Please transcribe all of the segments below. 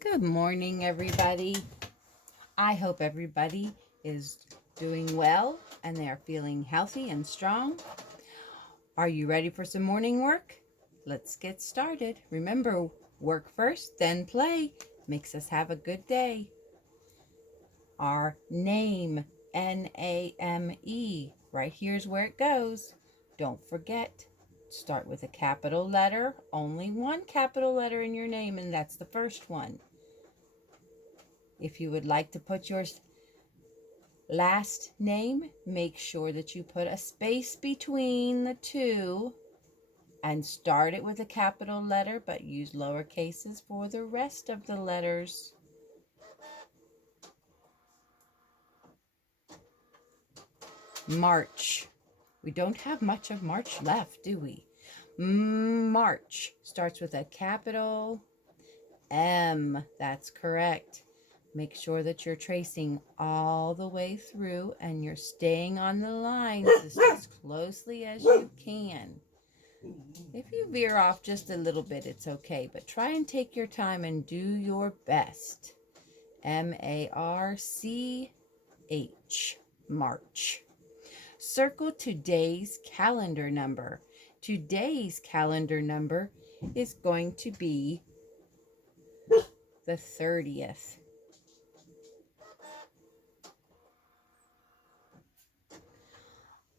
Good morning, everybody. I hope everybody is doing well and they are feeling healthy and strong. Are you ready for some morning work? Let's get started. Remember, work first, then play. Makes us have a good day. Our name, N-A-M-E. Right here's where it goes. Don't forget, start with a capital letter. Only one capital letter in your name, and that's the first one. If you would like to put your last name, make sure that you put a space between the two and start it with a capital letter, but use lower cases for the rest of the letters. March. We don't have much of March left, do we? March starts with a capital M. That's correct. Make sure that you're tracing all the way through and you're staying on the lines as closely as you can. If you veer off just a little bit, it's okay, but try and take your time and do your best. M-A-R-C-H, March. Circle today's calendar number. Today's calendar number is going to be the 30th.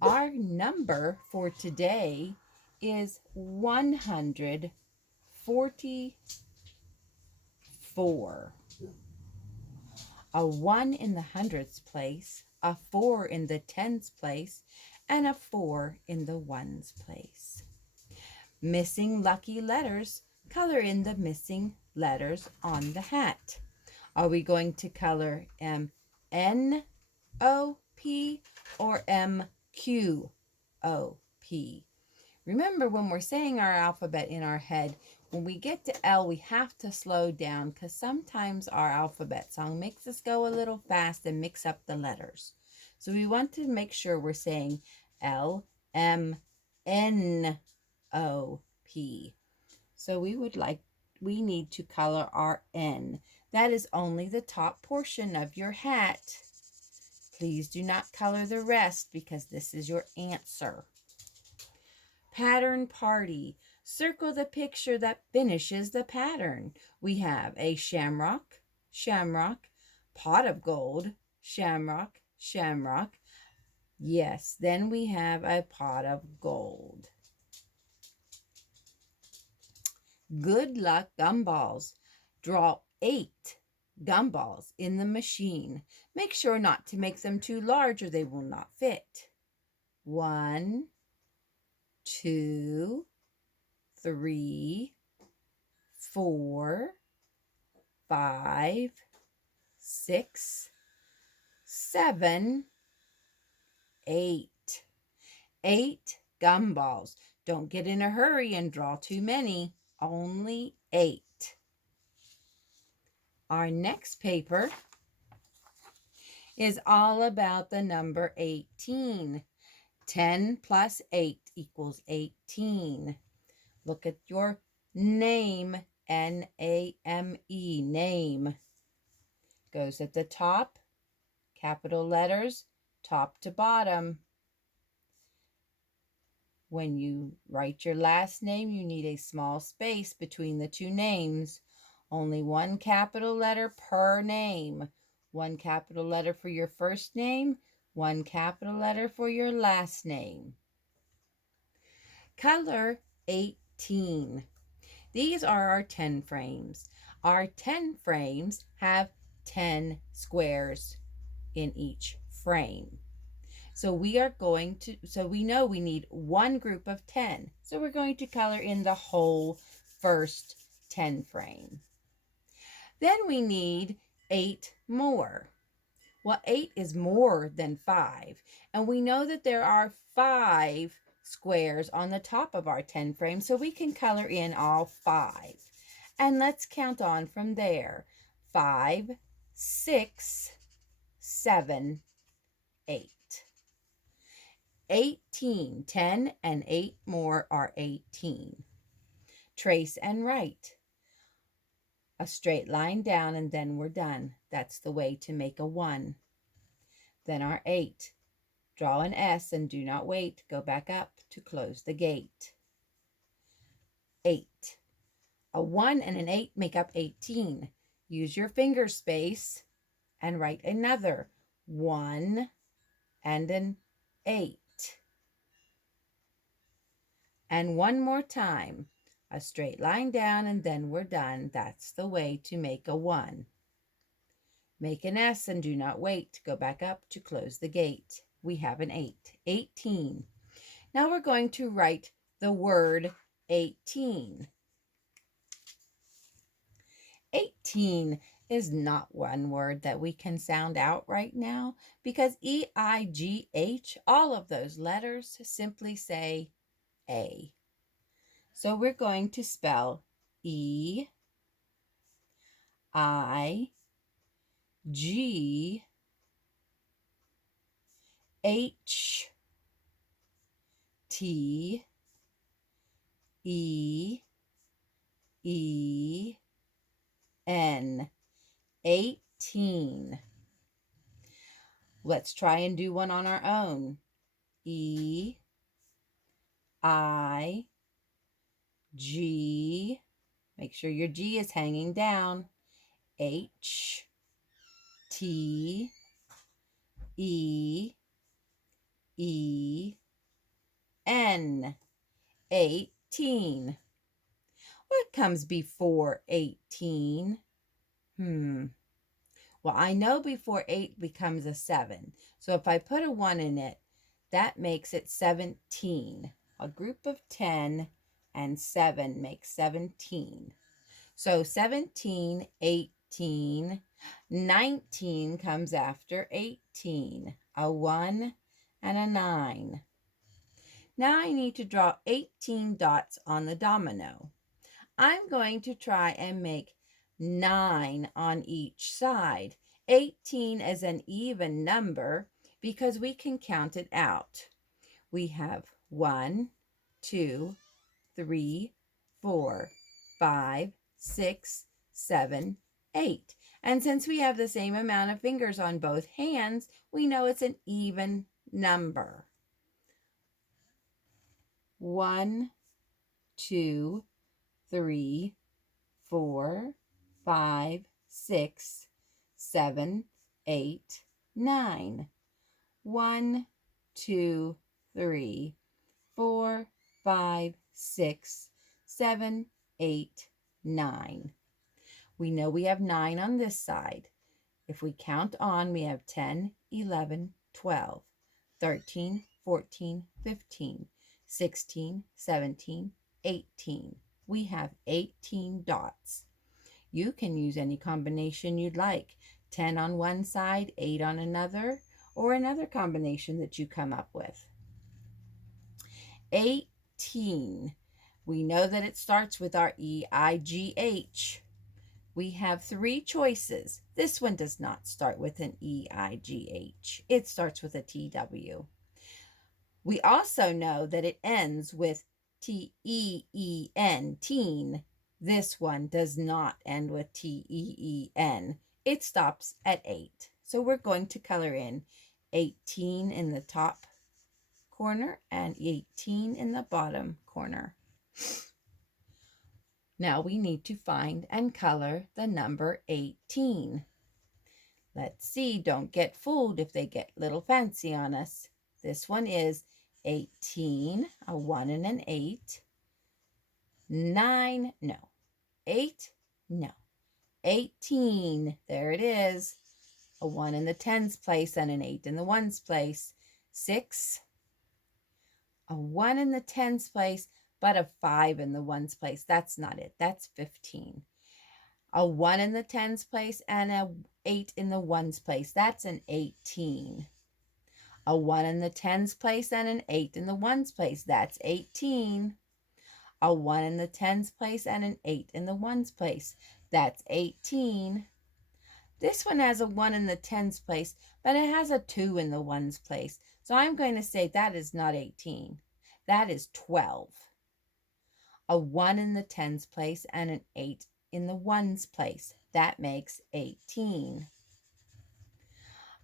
Our number for today is 144. A 1 in the hundredths place, a 4 in the tens place, and a 4 in the ones place. Missing lucky letters, color in the missing letters on the hat. Are we going to color M-N-O-P or M-Q-O-P? Remember, when we're saying our alphabet in our head, when we get to L, we have to slow down because sometimes our alphabet song makes us go a little fast and mix up the letters. So we want to make sure we're saying L, M, N, O, P. So we need to color our N. That is only the top portion of your hat. Please do not color the rest because this is your answer. Pattern party. Circle the picture that finishes the pattern. We have a shamrock, shamrock, pot of gold, shamrock, shamrock. Yes, then we have a pot of gold. Good luck gumballs. Draw 8 gumballs in the machine. Make sure not to make them too large or they will not fit. 1, 2, 3, 4, 5, 6, 7, 8. 8 gumballs. Don't get in a hurry and draw too many. Only 8. Our next paper is all about the number 18. 10 plus 8 equals 18. Look at your name, N-A-M-E, name. Goes at the top, capital letters, top to bottom. When you write your last name, you need a small space between the two names. Only one capital letter per name. One capital letter for your first name, one capital letter for your last name. Color 18. These are our 10 frames. Our 10 frames have 10 squares in each frame. So we know we need one group of 10. So we're going to color in the whole first 10 frame. Then we need 8 more. Well, 8 is more than 5. And we know that there are 5 squares on the top of our 10 frame, so we can color in all 5. And let's count on from there. 5, 6, 7, 8. 18. 10 and 8 more are 18. Trace and write. A straight line down and then we're done. That's the way to make a 1. Then our 8. Draw an S and do not wait. Go back up to close the gate. 8. A 1 and an 8 make up 18. Use your finger space and write another 1 and an 8. And one more time. A straight line down and then we're done. That's the way to make a 1. Make an S and do not wait. Go back up to close the gate. We have an 8. 18. Now we're going to write the word 18. 18 is not one word that we can sound out right now because E-I-G-H, all of those letters simply say A. So we're going to spell E-I-G-H-T E-E-N. 18. Let's try and do one on our own. E-I-G. Make sure your G is hanging down. H-T-E-E-N. 18. What comes before 18? Well, I know before 8 becomes a 7. So if I put a 1 in it, that makes it 17. A group of 10 and 7 makes 17. So 17, 18, 19 comes after 18. A 1 and a 9. Now I need to draw 18 dots on the domino. I'm going to try and make 9 on each side. 18 is an even number because we can count it out. We have 1, 2, 3, 4, 5, 6, 7, 8. And since we have the same amount of fingers on both hands, we know it's an even number. 1, 2, 3, 4, 5, 6, 7, 8, 9. 1, 2, 3, 4, 5, 6, 7, 8, 9. We know we have 9 on this side. If we count on, we have 10, 11, 12, 13, 14, 15, 16, 17, 18. We have 18 dots. You can use any combination you'd like. 10 on one side, 8 on another, or another combination that you come up with. 18. We know that it starts with our E-I-G-H. We have 3 choices. This one does not start with an E-I-G-H. It starts with a T-W. We also know that it ends with T-E-E-N, teen. This one does not end with T-E-E-N. It stops at 8. So we're going to color in 18 in the top corner and 18 in the bottom corner. Now we need to find and color the number 18. Let's see, don't get fooled if they get a little fancy on us. This one is 18, a 1 and an 8. 9, no. 8, no. 18, there it is. A 1 in the tens place and an 8 in the ones place. 6, a 1 in the tens place, but a 5 in the ones place. That's not it. That's 15. A 1 in the tens place and a 8 in the ones place. That's an 18. A 1 in the tens place and an 8 in the ones place. That's 18. A 1 in the tens place and an 8 in the ones place. That's 18. This one has a 1 in the tens place, but it has a 2 in the ones place. So I'm going to say that is not 18. That is 12. A 1 in the tens place and an 8 in the ones place. That makes 18.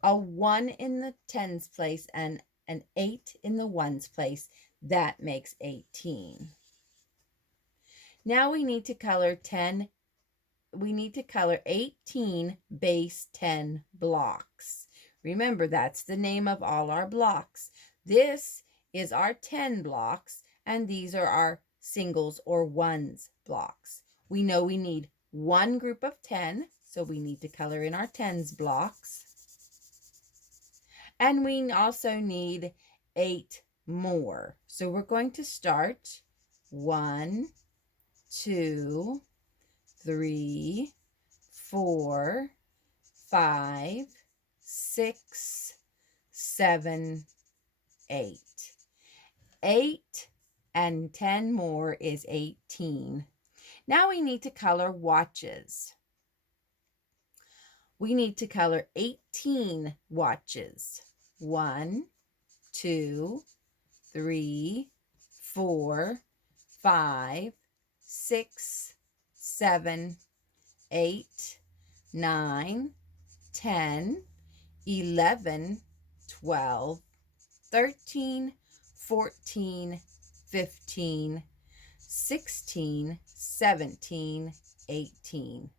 A 1 in the tens place and an 8 in the ones place. That makes 18. Now we need to color 18 base 10 blocks. Remember, that's the name of all our blocks. This is our 10 blocks, and these are our singles or ones blocks. We know we need one group of 10, so we need to color in our tens blocks. And we also need 8 more. So we're going to start 1, 2, 3, 4, 5, 6, 7, 8. 8 and 10 more is 18. Now we need to color watches. We need to color 18 watches. 1, 2, 3, 4, 5, 6, 7, 8, 9, 10, 11, 12, 13, 14, 15, 16, 17, 18.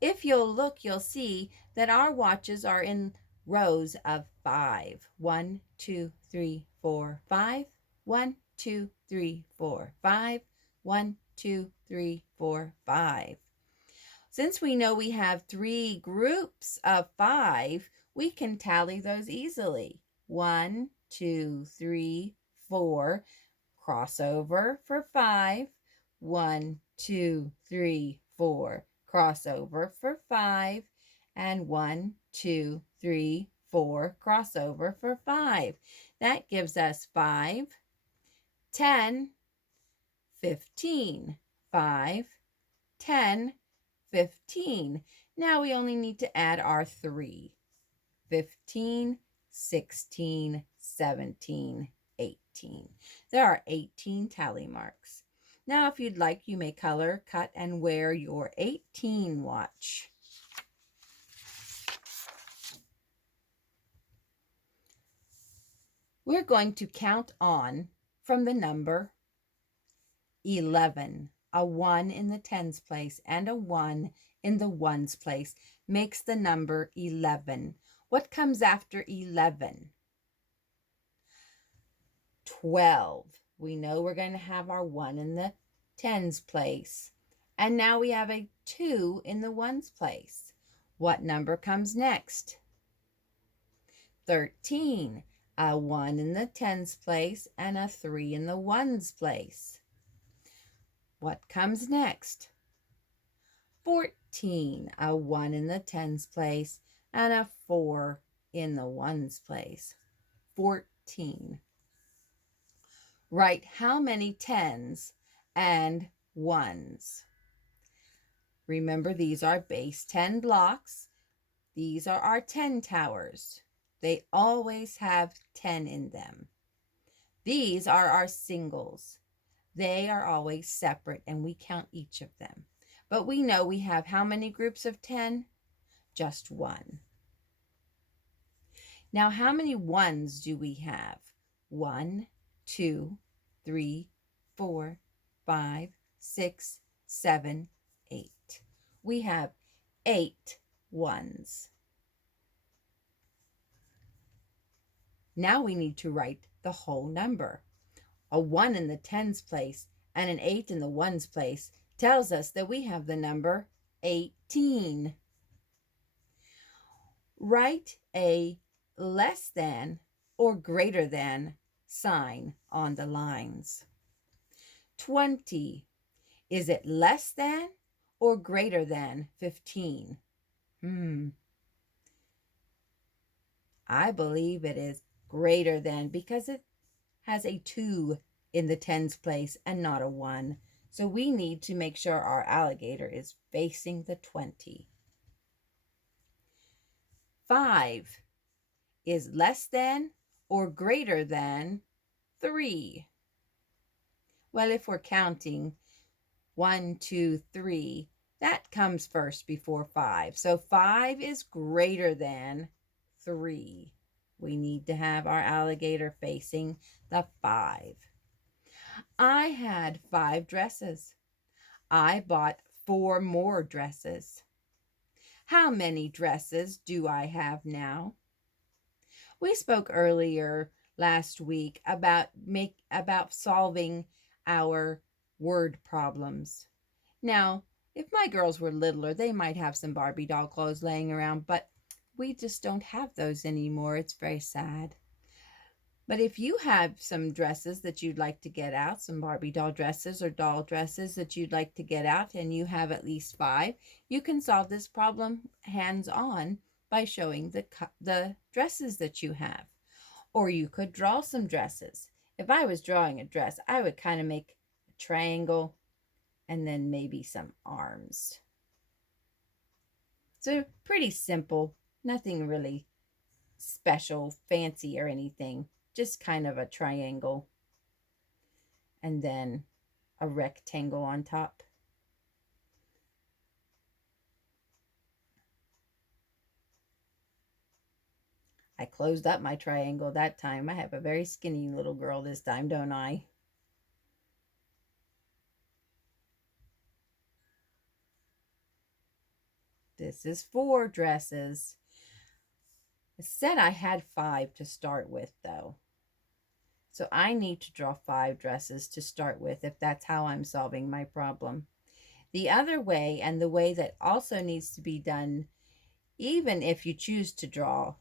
If you'll look, you'll see that our watches are in rows of 5. 1, 2, 3, 4, 5. 1, 2, 3, 4, 5. 1, 2, 3, 4, 5. Since we know we have 3 groups of 5, we can tally those easily. 1, 2, 3, 4. Crossover for 5. 1, 2, 3, 4. Crossover for 5. And 1, 2, 3, 4. Crossover for 5. That gives us 5, 10, 15. 5, 10, 15. Now we only need to add our 3. 15, 16, 17, 18. There are 18 tally marks. Now, if you'd like, you may color, cut, and wear your 18 watch. We're going to count on from the number 11. A 1 in the tens place and a 1 in the ones place makes the number 11. What comes after 11? 12. We know we're going to have our 1 in the tens place. And now we have a 2 in the ones place. What number comes next? 13. A 1 in the tens place and a 3 in the ones place. What comes next? 14. A 1 in the tens place and a 4 in the ones place. 14. Write how many tens and ones. Remember, these are base 10 blocks. These are our 10 towers. They always have 10 in them. These are our singles. They are always separate, and we count each of them. But we know we have how many groups of 10? Just 1. Now, how many ones do we have? 1, 2, 3, 4, 5, 6, 7, 8. We have 8 ones. Now we need to write the whole number. A 1 in the tens place and an 8 in the ones place tells us that we have the number 18. Write a less than or greater than sign on the lines. 20. Is it less than or greater than 15? I believe it is greater than, because it has a 2 in the tens place and not a 1. So we need to make sure our alligator is facing the 20. 5 is less than or greater than 3. Well, if we're counting 1, 2, 3, That comes first before 5. So 5 is greater than 3. We need to have our alligator facing the 5. I had 5 dresses. I bought 4 more dresses. How many dresses do I have now? We spoke earlier last week about solving our word problems. Now, if my girls were littler, they might have some Barbie doll clothes laying around, but we just don't have those anymore. It's very sad. But if you have some dresses that you'd like to get out, some Barbie doll dresses or doll dresses that you'd like to get out, and you have at least 5, you can solve this problem hands-on by showing the dresses that you have. Or you could draw some dresses. If I was drawing a dress, I would kind of make a triangle and then maybe some arms. So pretty simple, nothing really special, fancy or anything. Just kind of a triangle and then a rectangle on top. I closed up my triangle that time. I have a very skinny little girl this time, don't I? This is 4 dresses. I said I had 5 to start with, though. So I need to draw 5 dresses to start with if that's how I'm solving my problem. The other way, and the way that also needs to be done, even if you choose to draw,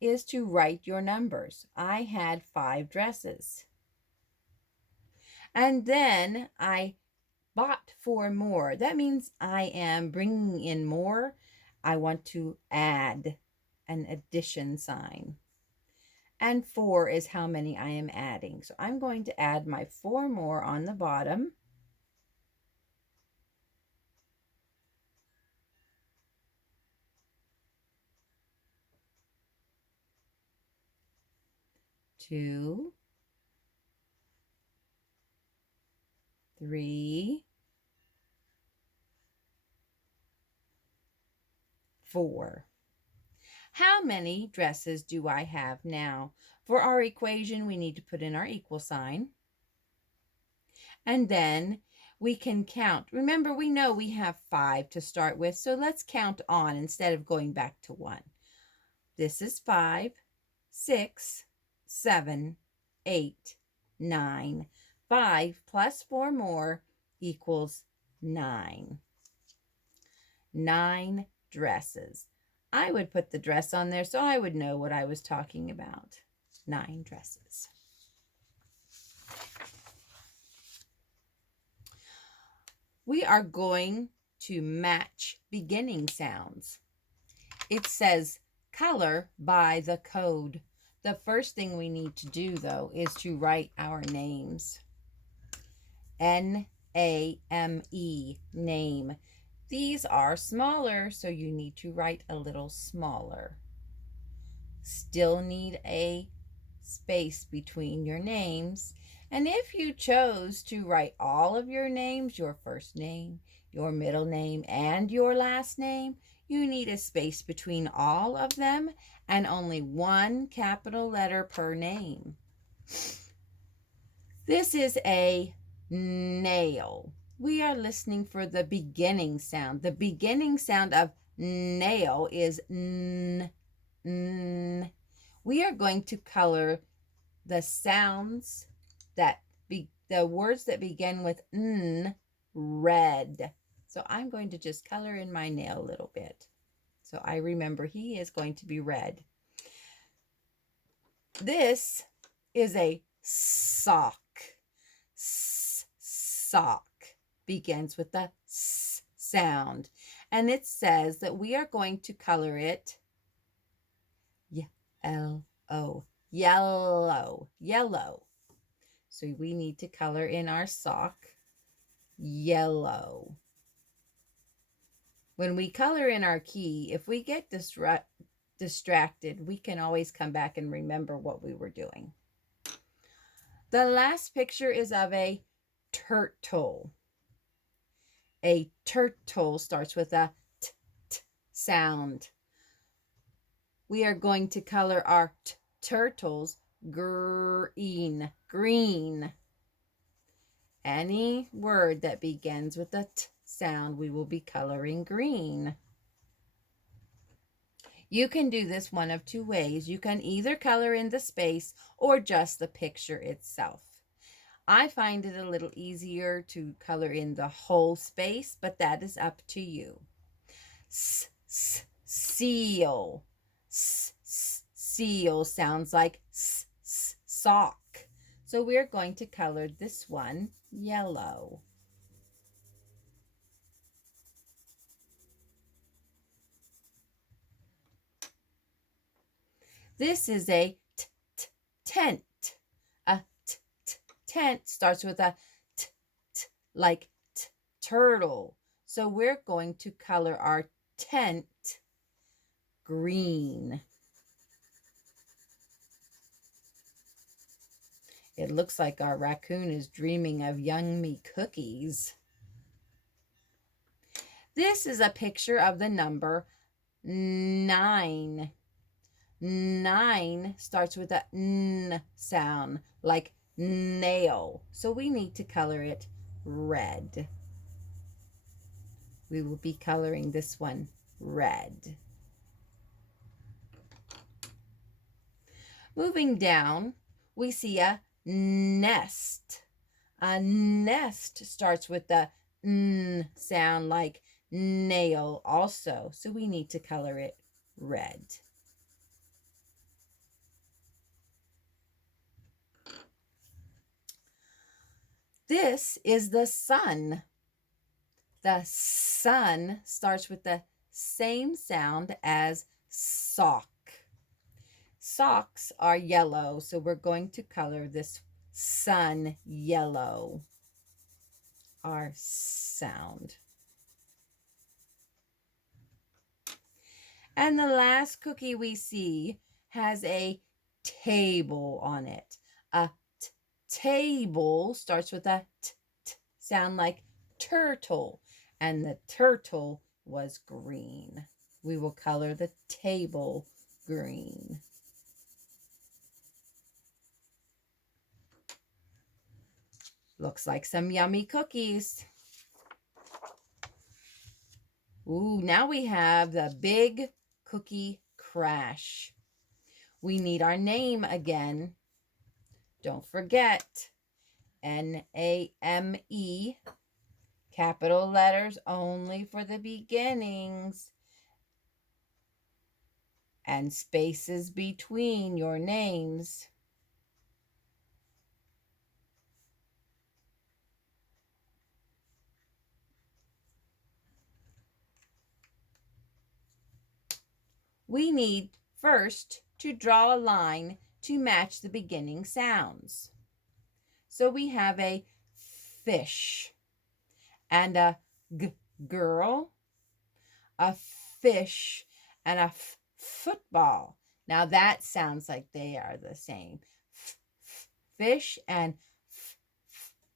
is to write your numbers. I had 5 dresses. And then I bought 4 more. That means I am bringing in more. I want to add an addition sign. And 4 is how many I am adding. So I'm going to add my 4 more on the bottom. Two, 3, 4. How many dresses do I have now? For our equation, we need to put in our equal sign. And then we can count. Remember, we know we have 5 to start with, so let's count on instead of going back to 1. This is 5, 6, 7, 8, 9. 5 plus 4 more equals 9. 9 dresses. I would put the dress on there so I would know what I was talking about. 9 dresses. We are going to match beginning sounds. It says color by the code. The first thing we need to do, though, is to write our names. N-A-M-E, name. These are smaller, so you need to write a little smaller. Still need a space between your names. And if you chose to write all of your names, your first name, your middle name, and your last name, you need a space between all of them and only 1 capital letter per name. This is a nail. We are listening for the beginning sound. The beginning sound of nail is n, n. We are going to color the sounds the words that begin with n red. So I'm going to just color in my nail a little bit. So I remember he is going to be red. This is a sock. Sock begins with the s sound. And it says that we are going to color it yellow. Yellow. Yellow. So we need to color in our sock yellow. When we color in our key, if we get distracted, we can always come back and remember what we were doing. The last picture is of a turtle. A turtle starts with a t sound. We are going to color our turtles green. Green. Any word that begins with a t sound, we will be coloring green. You can do this one of two ways. You can either color in the space or just the picture itself. I find it a little easier to color in the whole space, but that is up to you. Seal. Seal sounds like sock. So we're going to color this one yellow. This is a tent. A tent starts with a like turtle. So we're going to color our tent green. It looks like our raccoon is dreaming of yummy cookies. This is a picture of the number 9. 9 starts with a n sound, like nail. So we need to color it red. We will be coloring this one red. Moving down, we see a nest. A nest starts with the n sound, like nail also. So we need to color it red. This is the sun. The sun starts with the same sound as sock. Socks are yellow, so we're going to color this sun yellow. Our sound. And the last cookie we see has a table on it. A table starts with a sound, like turtle, and the turtle was green. We will color the table green. Looks like some yummy cookies. Ooh, now we have the big cookie crash. We need our name again. Don't forget, N-A-M-E, capital letters only for the beginnings, and spaces between your names. We need first to draw a line to match the beginning sounds. So we have a fish and a girl, a fish and a football. Now that sounds like they are the same. Fish and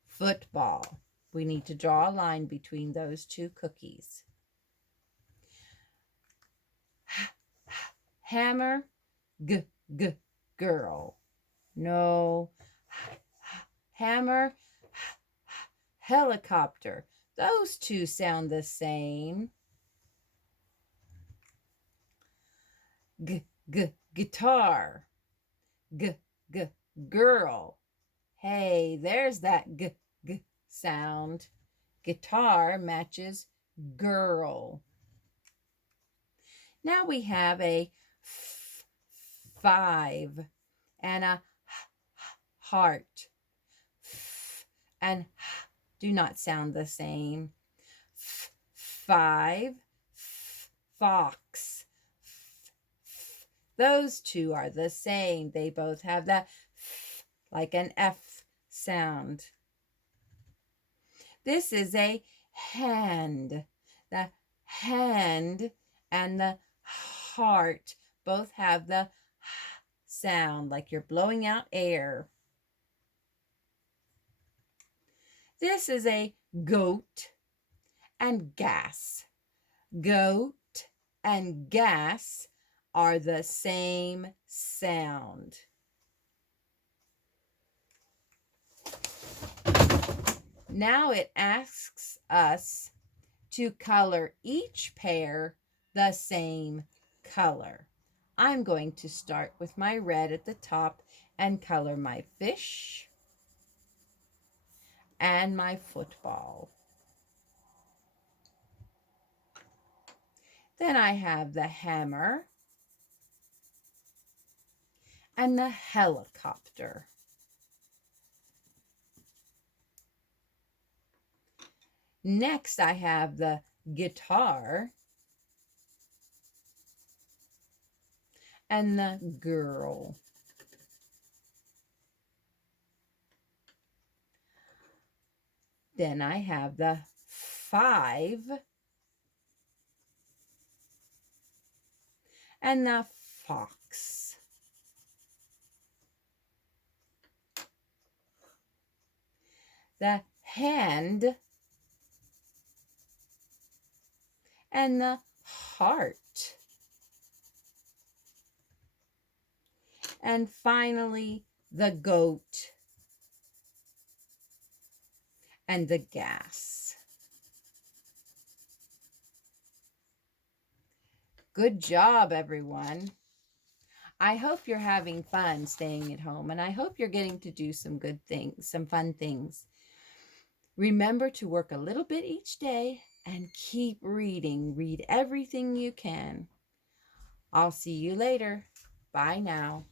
football. We need to draw a line between those two cookies. Hammer, girl. No. Hammer, helicopter. Those two sound the same. Guitar. Girl. Hey, there's that sound. Guitar matches girl. Now we have a 5 and a heart. And do not sound the same. 5, fox. Those two are the same. They both have that like an F sound. This is a hand. The hand and the heart both have the sound, like you're blowing out air. This is a goat and gas. Goat and gas are the same sound. Now it asks us to color each pair the same color. I'm going to start with my red at the top and color my fish and my football. Then I have the hammer and the helicopter. Next, I have the guitar and the girl. Then I have the 5 and the fox. The hand and the heart. And finally, the goat and the gas. Good job, everyone. I hope you're having fun staying at home, and I hope you're getting to do some good things, some fun things. Remember to work a little bit each day and keep reading. Read everything you can. I'll see you later. Bye now.